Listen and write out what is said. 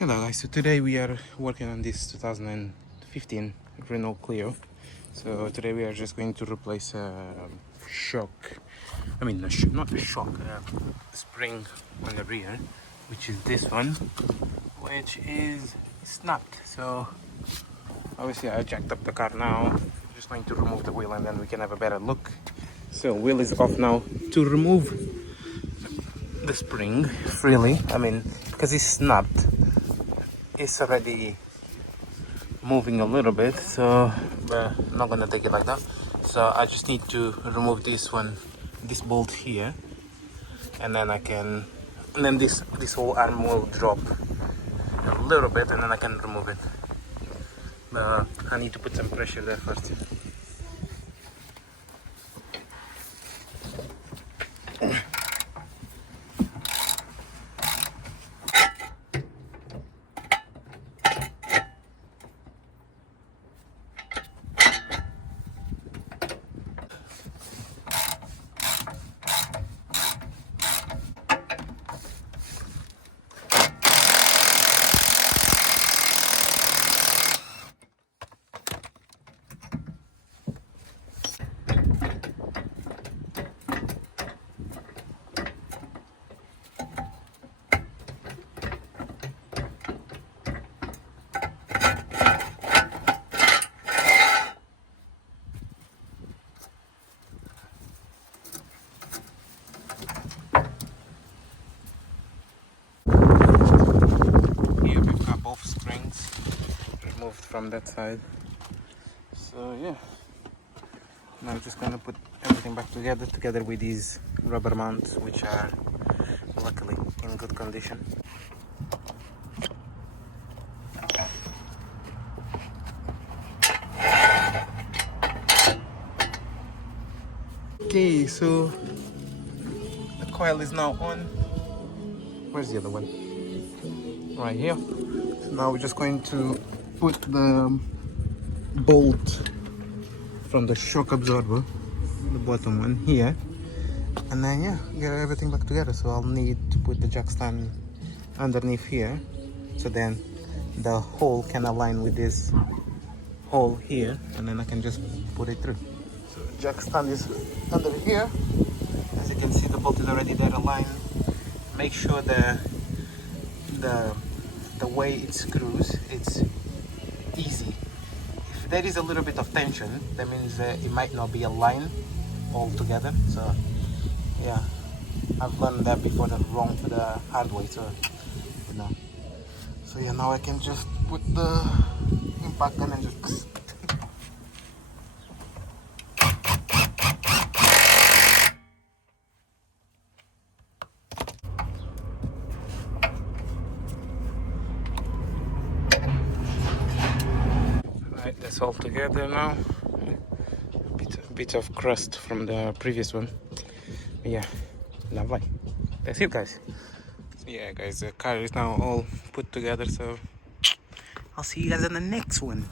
Hello guys, so today we are working on this 2015 Renault Clio. So today we are just going to replace a shock, not a shock, a spring on the rear, which is this one, which is snapped. So obviously I jacked up the car now, just going to remove the wheel and then we can have a better look. So wheel is off now. To remove the spring freely, because it's snapped, it's already moving a little bit, so I'm not gonna take it like that. So I just need to remove this bolt here, and then this whole arm will drop a little bit, and then I can remove it. But I need to put some pressure there first. Removed from that side, so yeah, now I'm just gonna put everything back together with these rubber mounts, which are luckily in good condition. Okay, so the coil is now on. Where's the other one? Right here. So now we're just going to put the bolt from the shock absorber, the bottom one here, and then yeah, get everything back together. So I'll need to put the jack stand underneath here, so then the hole can align with this hole here, and then I can just put it through. So jack stand is under here. As you can see, the bolt is already there aligned. Make sure the way it screws, it's easy. If there is a little bit of tension, that means it might not be aligned all together. So yeah, I've learned that before the hard way. So you know. So yeah, now I can just put the impact gun and just. Right, that's all together now. A bit of crust from the previous one. But yeah, lovely. That's it, guys. So yeah, guys, the car is now all put together. So I'll see you guys in the next one.